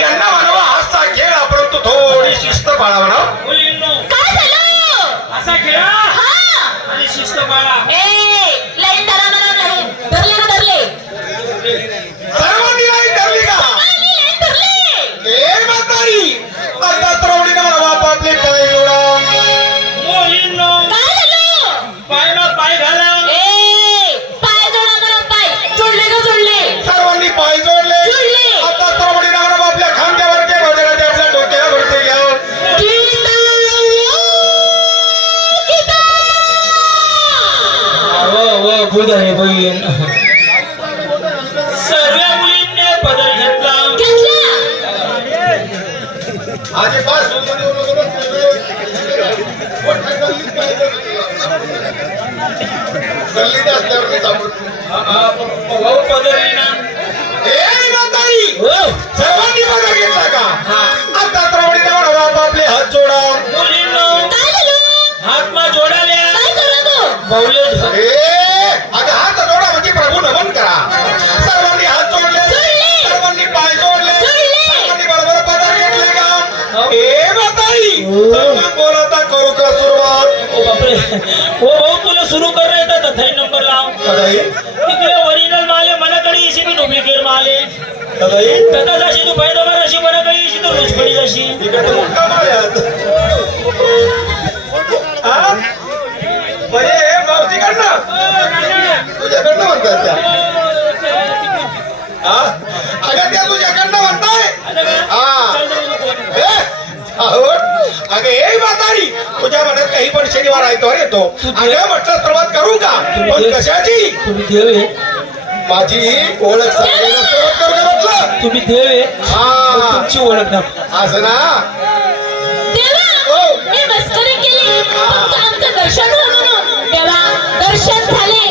यांना म्हणावा हाचा खेळ परंतु थोडी शिस्त पाळावा ना. काय झालं असा खेळा हा आणि शिस्त पाळा. ए लाईन धरा म्हणा लाईन धरले ना धरले सर्वांनी लाईन धरली का. लाईन धरले ए म्हातारी आता प्रौढीने म्हणावा आपापले पाय जोडा. मोहीनो काय झालं पायला पाय घाला. ए पाय जोडा म्हणा पाय जोडले का जोडले सर्वांनी पाय जोडले. जोडले. आता प्रौढीने म्हणावा आपल्या खांद्यावर घे भजनाचे आपल्या डोक्यावरती घ्या. बुध आहे बहीण. सर्व मुलींनी पदर घेतला. आधी पास गल्लीत असल्यावर मी सांगतो. भाऊ पदरली ना. ए म्हातारी सर्वांनी पदर घेतला का. आता प्रौढीने म्हणावा आपापले हात जोडा. मुलींनो काय झालं हात मा जोडाले. काय करा तू बाहुले अगं हात जोडा म्हणजे प्रभू नमन करा. सर्वांनी हात जोडले. जोडले. सर्वांनी पाय जोडले. जोडले. सर्वांनी बरोबर पदर घेतले का. ए म्हातारी मग बोलता करू का सुरुवात. ओ बापरे. ओ भाऊ तुला सुरू कर रे तर तथाई नंबर लाव. कदाई तिकडे ओरिजिनल माले मनाकडे येशी मी डुप्लिकेट माले. कदाई तथा जशी तू फायदा अशी मनाकडे येशी तू लुचपडी जशी. इकडे मुक्का माळ्यात. हा? म्हणजे हे मावशीकडनं तुझ्याकडनं म्हणतात त्या. हा? अगं त्या तुझ्याकडनं म्हणताय. हा. अगं हे म्हातारी तुझ्या मनात काही पण शनिवार आयतवार येतो. अगं म्हटलं सुरुवात करू का पण कशाची. तुम्ही देव आहे. माझी ओळख सांगायला सुरुवात करू का म्हटलं. तुम्ही देव आहे. हा तुमची ओळख ना. असं ना. देवा मी मस्करी केली फक्त आमचं दर्शन हो म्हणून देवा दर्शन झाले